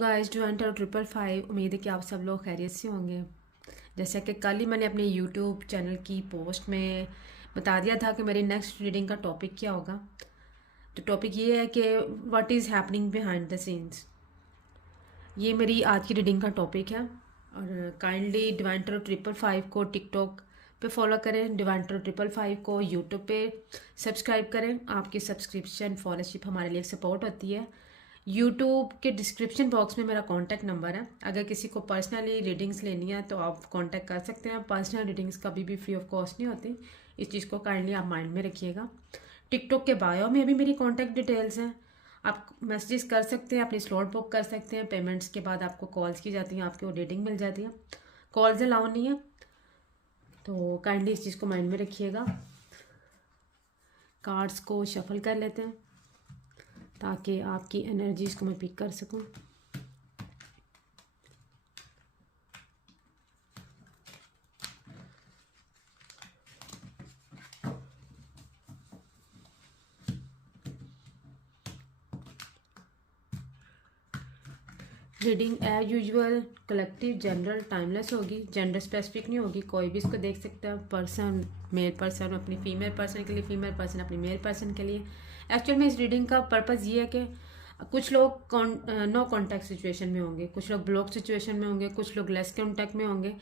Guys 2 और 555, उम्मीद है कि आप सब लोग खैरियत से होंगे। जैसा कि कल ही मैंने अपने यूट्यूब चैनल की पोस्ट में बता दिया था कि मेरी नेक्स्ट रीडिंग का टॉपिक क्या होगा। तो टॉपिक ये है कि what is happening behind the scenes. ये मेरी आज की रीडिंग का टॉपिक है। और काइंडली डिवाइन555 को टिकटॉक पे फॉलो करें, डिवाइन555 को यूट्यूब पे सब्सक्राइब करें। आपकी सब्सक्रिप्शन फॉलोशिप हमारे लिए सपोर्ट होती है। यूट्यूब के डिस्क्रिप्शन बॉक्स में मेरा कॉन्टैक्ट नंबर है। अगर किसी को पर्सनली रीडिंग्स लेनी है तो आप कॉन्टैक्ट कर सकते हैं। पर्सनल रीडिंग्स कभी भी फ्री ऑफ कॉस्ट नहीं होती, इस चीज़ को काइंडली आप माइंड में रखिएगा। टिकटॉक के बायो में भी मेरी कॉन्टैक्ट डिटेल्स हैं। आप मैसेजेस कर सकते हैं, अपनी स्लॉट बुक कर सकते हैं। पेमेंट्स के बाद आपको कॉल्स की जाती हैं, आपकी वो रीडिंग मिल जाती है। कॉल्स अलाउ नहीं है, तो काइंडली इस चीज़ को माइंड में रखिएगा। कार्ड्स को शफल कर लेते हैं ताकि आपकी एनर्जीज़ को मैं पिक कर सकूं। Reading as usual collective general timeless होगी, जेंडर स्पेसिफिक नहीं होगी। कोई भी इसको देख सकता है। पर्सन मेल पर्सन अपनी फीमेल पर्सन के लिए, फीमेल पर्सन अपनी मेल पर्सन के लिए। एक्चुअल में इस रीडिंग का पर्पज़ ये है कि कुछ लोग नो कॉन्टैक्ट सिचुएशन में होंगे, कुछ लोग ब्लॉक सिचुएशन में होंगे, कुछ लोग लेस कॉन्टैक्ट में होंगे।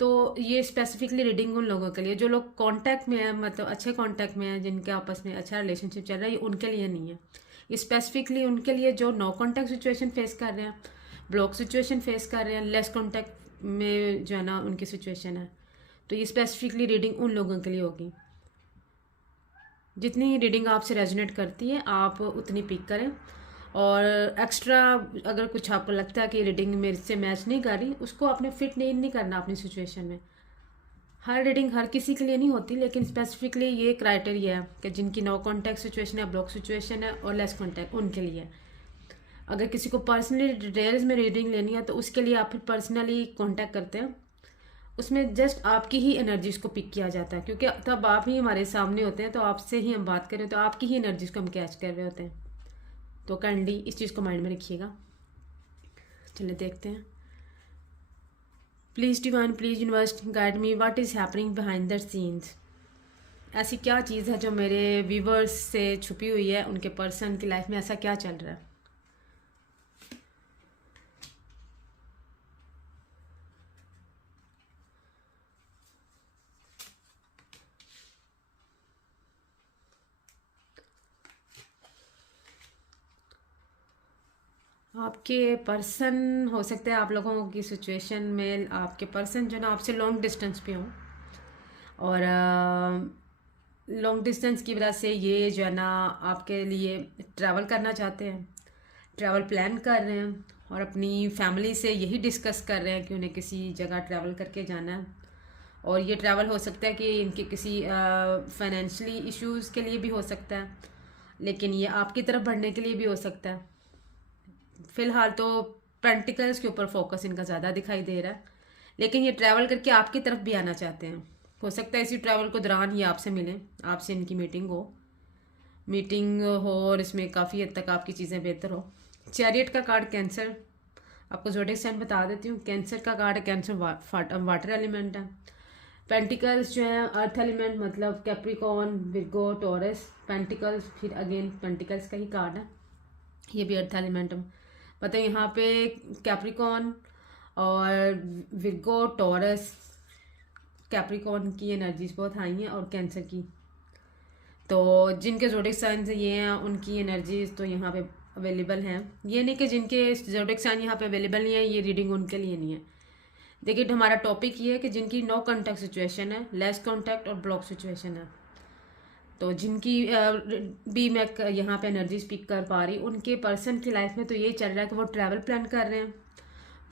तो ये स्पेसिफिकली रीडिंग उन लोगों के लिए जो लोग कॉन्टैक्ट में है, मतलब अच्छे कॉन्टैक्ट में है, जिनके आपस में अच्छा रिलेशनशिप चल रहा है, ये उनके लिए नहीं है। ये स्पेसिफिकली उनके लिए जो नो कॉन्टैक्ट सिचुएशन फेस कर रहे हैं, ब्लॉक सिचुएशन फेस कर रहे हैं, लेस कॉन्टैक्ट में जो है ना उनकी सिचुएशन है। तो ये स्पेसिफिकली रीडिंग उन लोगों के लिए होगी। जितनी रीडिंग आपसे रेजोनेट करती है आप उतनी पिक करें। और एक्स्ट्रा अगर कुछ आपको लगता है कि रीडिंग मेरे से मैच नहीं कर रही, उसको आपने फिट नहीं करना अपनी सिचुएशन में। हर रीडिंग हर किसी के लिए नहीं होती, लेकिन स्पेसिफिकली ये क्राइटेरिया है कि जिनकी नो कॉन्टैक्ट सिचुएशन है, ब्लॉक सिचुएशन है और लेस कॉन्टैक्ट, उनके लिए। अगर किसी को पर्सनली डिटेल्स में रीडिंग लेनी है तो उसके लिए आप फिर पर्सनली कॉन्टैक्ट करते हैं। उसमें जस्ट आपकी ही एनर्जीज को पिक किया जाता है, क्योंकि तब आप ही हमारे सामने होते हैं, तो आपसे ही हम बात कर रहे हैं, तो आपकी ही एनर्जीज को हम कैच कर रहे होते हैं। तो काइंडली इस चीज़ को माइंड में रखिएगा। चलिए देखते हैं। Please divine, please universe guide me, what is happening behind the scenes. ऐसी क्या चीज़ है जो मेरे व्यूवर्स से छुपी हुई है, उनके पर्सन की लाइफ में ऐसा क्या चल रहा है। आपके पर्सन हो सकता है, आप लोगों की सिचुएशन में आपके पर्सन जो है ना आपसे लॉन्ग डिस्टेंस पे हो, और लॉन्ग डिस्टेंस की वजह से ये जो है ना आपके लिए ट्रैवल करना चाहते हैं, ट्रैवल प्लान कर रहे हैं, और अपनी फैमिली से यही डिस्कस कर रहे हैं कि उन्हें किसी जगह ट्रैवल करके जाना है। और ये ट्रैवल हो सकता है कि इनके किसी फाइनेंशियली इश्यूज़ के लिए भी हो सकता है, लेकिन ये आपकी तरफ बढ़ने के लिए भी हो सकता है। फिलहाल तो पेंटिकल्स के ऊपर फोकस इनका ज़्यादा दिखाई दे रहा है, लेकिन ये ट्रैवल करके आपकी तरफ भी आना चाहते हैं। हो सकता है इसी ट्रैवल को दौरान ही आपसे मिलें, आपसे इनकी मीटिंग हो और इसमें काफ़ी हद तक आपकी चीज़ें बेहतर हो। चैरियट का कार्ड कैंसर, आपको ज़ोडिएक साइन बता देती हूँ। कैंसर का कार्ड है, कैंसर वाटर एलिमेंट है। पेंटिकल्स जो है अर्थ एलिमेंट, मतलब कैप्रिकॉन, विर्गो, टॉरस। पेंटिकल्स फिर अगेन पेंटिकल्स का ही कार्ड है, ये भी अर्थ एलिमेंट है। मतलब यहाँ पे कैप्रिकॉन और विर्गो, टॉरस, कैप्रिकॉन की एनर्जीज बहुत हाई हैं, और कैंसर की। तो जिनके ज़ोडिएक साइन से ये हैं उनकी एनर्जीज तो यहाँ पे अवेलेबल हैं। ये नहीं कि जिनके ज़ोडिएक साइन यहाँ पे अवेलेबल नहीं है ये रीडिंग उनके लिए नहीं है। देखिए हमारा टॉपिक ये है कि जिनकी नो कॉन्टैक्ट सिचुएशन है, लेस कॉन्टैक्ट और ब्लॉक सिचुएशन है, तो जिनकी भी मैं यहाँ पे एनर्जी स्पीक कर पा रही, उनके पर्सन की लाइफ में तो ये चल रहा है कि वो ट्रैवल प्लान कर रहे हैं।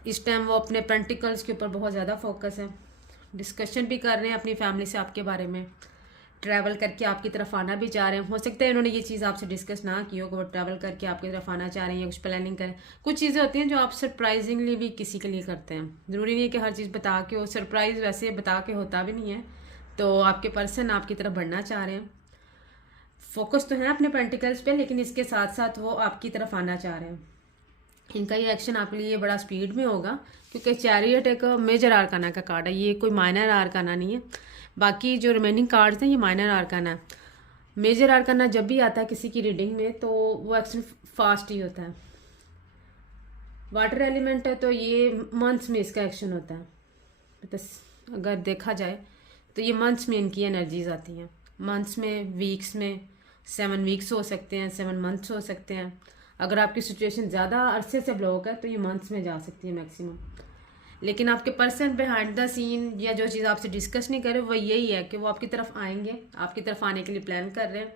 इस टाइम वो अपने पेंटिकल्स के ऊपर बहुत ज़्यादा फोकस है। डिस्कशन भी कर रहे हैं अपनी फैमिली से आपके बारे में। ट्रैवल करके आपकी तरफ आना भी चाह रहे हैं। हो सकता है इन्होंने ये चीज़ आपसे डिस्कस ना की हो कि वो ट्रैवल करके आपकी तरफ आना चाह रहे हैं या कुछ प्लानिंग करें। कुछ चीज़ें होती हैं जो आप सरप्राइजिंगली भी किसी के लिए करते हैं। ज़रूरी नहीं है कि हर चीज़ बता के हो। सरप्राइज़ वैसे बता के होता भी नहीं है। तो आपके पर्सन आपकी तरफ बढ़ना चाह रहे हैं, फोकस तो है अपने पेंटिकल्स पे, लेकिन इसके साथ साथ वो आपकी तरफ आना चाह रहे हैं। इनका ये एक्शन आपके लिए बड़ा स्पीड में होगा, क्योंकि चैरियट एक मेजर आर्काना का कार्ड है, ये कोई माइनर आर्काना नहीं है। बाकी जो रिमेनिंग कार्ड्स हैं ये माइनर आर्काना है। मेजर आर्काना जब भी आता है किसी की रीडिंग में तो वो एक्शन फास्ट ही होता है। वाटर एलिमेंट है तो ये मंथ्स में इसका एक्शन होता है। तो अगर देखा जाए तो ये मंथ्स में इनकी एनर्जीज आती हैं, मंथ्स में, वीक्स में, 7 वीक्स हो सकते हैं, 7 मंथ्स हो सकते हैं। अगर आपकी सिचुएशन ज़्यादा अरसे से ब्लॉक है तो ये मंथ्स में जा सकती है मैक्सिमम। लेकिन आपके पर्सन बिहाइंड द सीन या जो चीज़ आपसे डिस्कस नहीं कर रहे वो यही है कि वो आपकी तरफ आएंगे, आपकी तरफ आने के लिए प्लान कर रहे हैं।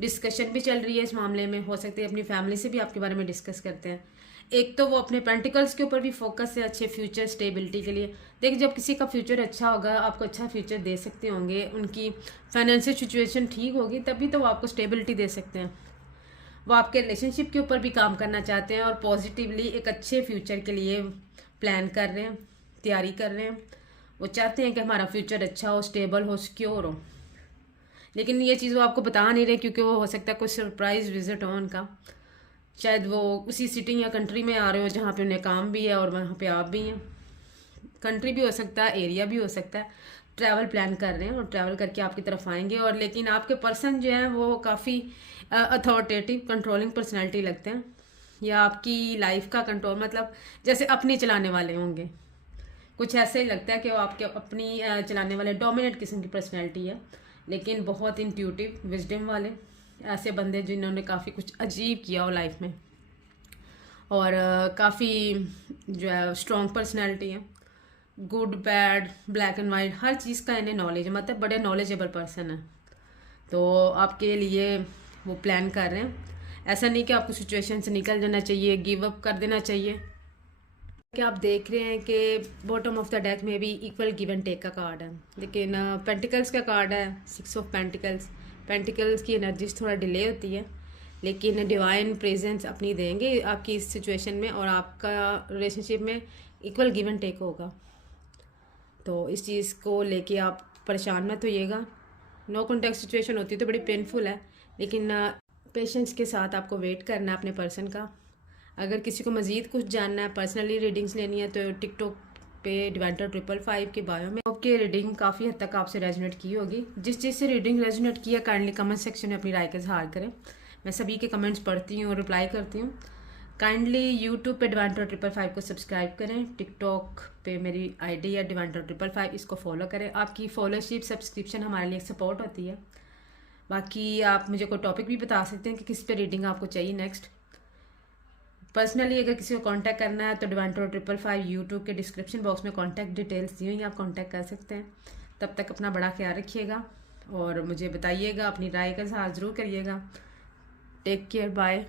डिस्कशन भी चल रही है इस मामले में, हो सकती है अपनी फैमिली से भी आपके बारे में डिस्कस करते हैं। एक तो वो अपने पेंटिकल्स के ऊपर भी फोकस है अच्छे फ्यूचर स्टेबिलिटी के लिए। देखिए जब किसी का फ्यूचर अच्छा होगा, आपको अच्छा फ्यूचर दे सकते होंगे, उनकी फाइनेंशियल सिचुएशन ठीक होगी, तभी तो वो आपको स्टेबिलिटी दे सकते हैं। वो आपके रिलेशनशिप के ऊपर भी काम करना चाहते हैं और पॉजिटिवली एक अच्छे फ्यूचर के लिए प्लान कर रहे हैं, तैयारी कर रहे हैं। वो चाहते हैं कि हमारा फ्यूचर अच्छा हो, स्टेबल हो, सिक्योर हो। लेकिन ये चीज़ वो आपको बता नहीं रहे, क्योंकि वो हो सकता है कोई सरप्राइज विजिट हो उनका। शायद वो उसी सिटी या कंट्री में आ रहे हो जहाँ पे उन्हें काम भी है और वहाँ पे आप भी हैं। कंट्री भी हो सकता है, एरिया भी हो सकता है। ट्रैवल प्लान कर रहे हैं और ट्रैवल करके आपकी तरफ आएंगे। और लेकिन आपके पर्सन जो है वो काफ़ी अथॉरिटेटिव, कंट्रोलिंग पर्सनैलिटी लगते हैं, या आपकी लाइफ का कंट्रोल मतलब जैसे अपनी चलाने वाले होंगे। कुछ ऐसे ही लगता है कि वो आपके अपनी चलाने वाले डोमिनेट किस्म की पर्सनैलिटी है, लेकिन बहुत इंट्यूटिव, विजडम वाले ऐसे बंदे जिन्होंने काफ़ी कुछ अजीब किया हो लाइफ में, और काफ़ी जो है स्ट्रॉन्ग पर्सनैलिटी है। Good bad black and white हर चीज़ का इन्हें नॉलेज है, मतलब बड़े नॉलेजेबल पर्सन है। तो आपके लिए वो प्लान कर रहे हैं। ऐसा नहीं कि आपको सिचुएशन से निकल जाना चाहिए, गिव अप कर देना चाहिए। कि आप देख रहे हैं कि बॉटम ऑफ द डेक में भी इक्वल गिव एंड टेक का कार्ड है, लेकिन पेंटिकल्स का कार्ड है, 6 ऑफ पेंटिकल्स। पेंटिकल्स की एनर्जीज थोड़ा डिले होती है, लेकिन डिवाइन प्रेजेंस अपनी देंगे आपकी इस सिचुएशन में, और आपका रिलेशनशिप में इक्वल गिव एंड टेक होगा। तो इस चीज़ को लेके आप परेशान मत होइएगा। नो कॉन्टैक्ट सिचुएशन होती है तो बड़ी पेनफुल है, लेकिन पेशेंस के साथ आपको वेट करना है अपने पर्सन का। अगर किसी को मज़ीद कुछ जानना है, पर्सनली रीडिंग्स लेनी है, तो टिकटॉक पे डिवेंटर 555 के बायो में आपकी रीडिंग काफ़ी हद तक आपसे रेजोनेट की होगी। जिस चीज़ से रीडिंग रेजोनेट किया काइंडली कमेंट सेक्शन में अपनी राय का इजहार करें। मैं सभी के कमेंट्स पढ़ती हूँ और रिप्लाई करती हूँ। काइंडली यूट्यूब पे डिवेंटर 555 को सब्सक्राइब करें। टिकटॉक पे मेरी आईडी है डिवेंटर 555, इसको फॉलो करें। आपकी फॉलोशिप सब्सक्रिप्शन हमारे लिए सपोर्ट होती है। बाकी आप मुझे कोई टॉपिक भी बता सकते हैं कि किस पे रीडिंग आपको चाहिए नेक्स्ट। पर्सनली अगर किसी को कांटेक्ट करना है तो डिवेंटर 555 यूट्यूब के डिस्क्रिप्शन बॉक्स में कांटेक्ट डिटेल्स दी हुई, आप कांटेक्ट कर सकते हैं। तब तक अपना बड़ा ख्याल रखिएगा और मुझे बताइएगा, अपनी राय का इजहार ज़रूर करिएगा। Take care, bye.